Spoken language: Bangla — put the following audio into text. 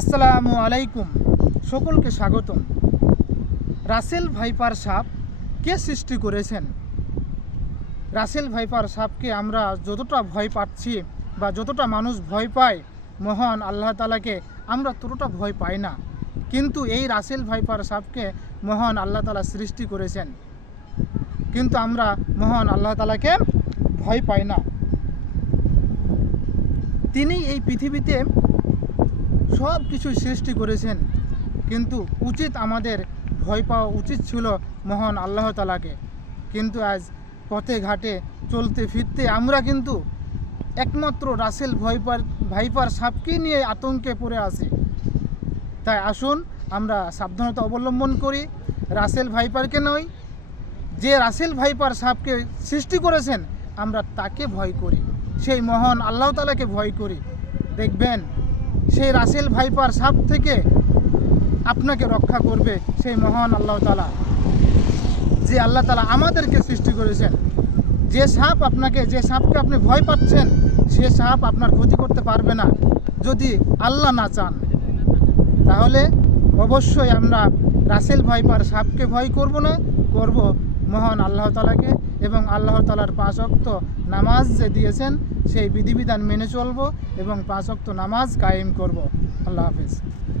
আসসালামু আলাইকুম, সকলকে স্বাগতম। রাসেল ভাইপার সাপ কে সৃষ্টি করেছেন? রাসেল ভাইপার সাপকে আমরা যতটা ভয় পাচ্ছি বা যতটা মানুষ ভয় পায় মহান আল্লাহ তাআলাকে, আমরা ততটা ভয় পাই না। কিন্তু এই রাসেল ভাইপার সাপকে মহান আল্লাহ তাআলা সৃষ্টি করেছেন, কিন্তু আমরা মহান আল্লাহ তাআলাকে ভয় পাই না। তিনি এই পৃথিবীতে সব কিছু সৃষ্টি করেছেন, কিন্তু আমাদের ভয় পাওয়া উচিত ছিল মহান আল্লাহ তাআলাকে। কিন্তু আজ পথে ঘাটে চলতে ফিরতে আমরা কিন্তু একমাত্র রাসেল ভাইপার সাপকে নিয়ে আতঙ্কে পড়ে আছি। তাই আসুন আমরা সাবধানতা অবলম্বন করি, রাসেল ভাইপারকে নয়, যে রাসেল ভাইপার সাপকে সৃষ্টি করেছেন আমরা তাকে ভয় করি, সেই মহান আল্লাহ তাআলাকে ভয় করি। দেখবেন সেই রাসেল ভাইপার সাপ থেকে আপনাকে রক্ষা করবে সেই মহান আল্লাহ তাআলা, যে আল্লাহ তাআলা আমাদেরকে সৃষ্টি করেছেন। যে সাপকে আপনি ভয় পাচ্ছেন, সে সাপ আপনার ক্ষতি করতে পারবে না যদি আল্লাহ না চান। তাহলে অবশ্যই আমরা রাসেল ভাইপার সাপকে ভয় করব না, করব মহান আল্লাহ তাআলাকে, এবং আল্লাহ তাআলার 5 ওয়াক্ত নামাজ যে দিয়েছেন সেই বিধিবিধান মেনে চলব এবং 5 ওয়াক্ত নামাজ কায়েম করব। আল্লাহ হাফেজ।